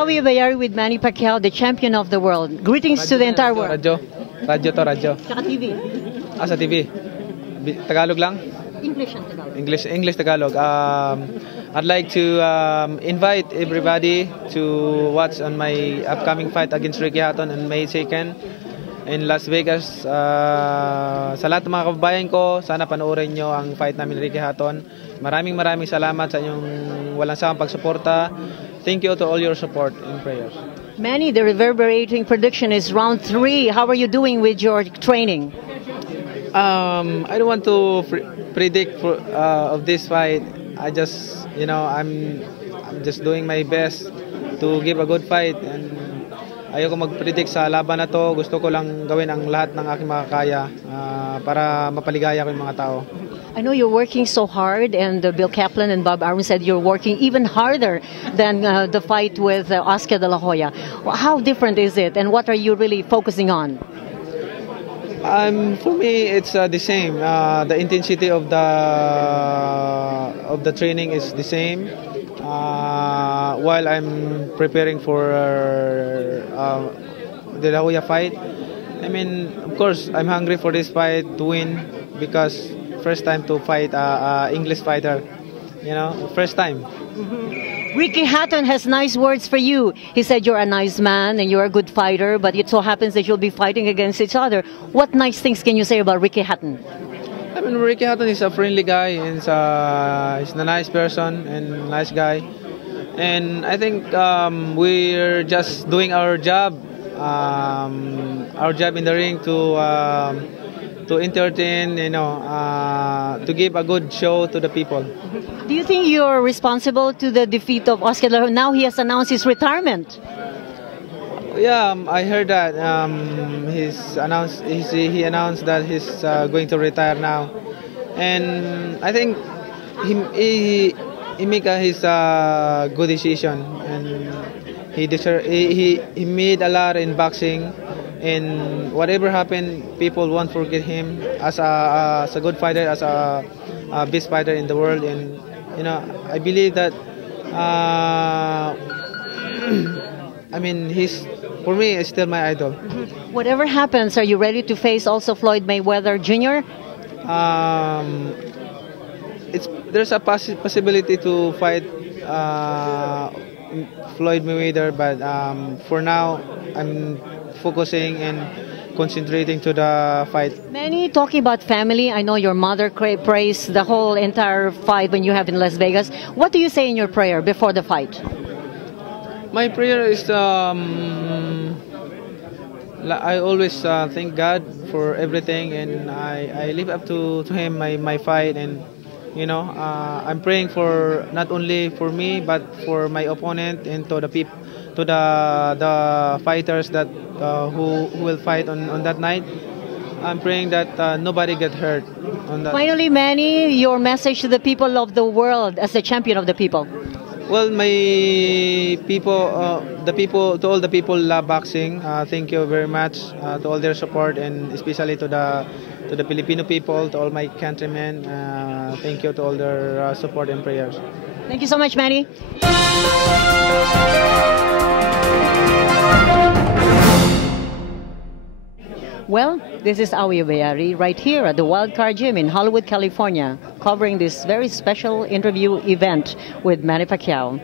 Howie Bayari with Manny Pacquiao, the champion of the world. Greetings to the entire world. Radyo. Tsaka TV. Sa TV. Tagalog lang? English and Tagalog. English, Tagalog. I'd like to invite everybody to watch on my upcoming fight against Ricky Hatton on May 2nd in Las Vegas. Sa lahat ng mga kababayan ko, sana panoorin nyo ang fight namin ni Ricky Hatton. Maraming salamat sa inyong walang sawang pagsuporta. Thank you to all your support and prayers. Manny, the reverberating prediction is round 3. How are you doing with your training? I don't want to predict of this fight. I just, I'm just doing my best to give a good fight, and ayoko mag-predict sa laban na to. Gusto ko lang gawin ang lahat ng aking makakaya para mapaligaya ko yung mga tao. I know you're working so hard, and Bill Kaplan and Bob Arum said you're working even harder than the fight with Oscar De La Hoya. How different is it, and what are you really focusing on? For me, it's the same. The intensity of the training is the same. While I'm preparing for the De La Hoya fight, I mean, of course, I'm hungry for this fight to win because first time to fight English fighter, first time. Ricky Hatton has nice words for you. He said you're a nice man and you're a good fighter, but it so happens that you'll be fighting against each other. What nice things can you say about Ricky Hatton? I mean, Ricky Hatton is a friendly guy, and he's a nice person and nice guy. And I think we're just doing our job in the ring to entertain, to give a good show to the people. Do you think you're responsible to the defeat of Oscar De La Hoya? Now he has announced his retirement. Yeah, I heard that he announced that he's going to retire now, and I think he make his good decision, and he made a lot in boxing. And whatever happened, people won't forget him as a good fighter, as a best fighter in the world. And I believe that I mean, for me, he's still my idol. Whatever happens, are you ready to face also Floyd Mayweather Jr.? There's a possibility to fight Floyd Mayweather, but for now, I'm focusing and concentrating to the fight. Manny, talking about family, I know your mother praised the whole entire fight when you have in Las Vegas. What do you say in your prayer before the fight? My prayer is I always thank God for everything, and I live up to him my fight, and I'm praying for not only for me but for my opponent and to the fighters that who will fight on that night. I'm praying that nobody get hurt on that. Finally, Manny, your message to the people of the world as the champion of the people. Well, my people, to all the people who love boxing, thank you very much to all their support, and especially to the Filipino people, to all my countrymen. Thank you to all their support and prayers. Thank you so much, Manny. Well, this is Howie Bayari right here at the Wildcard Gym in Hollywood, California, covering this very special interview event with Manny Pacquiao.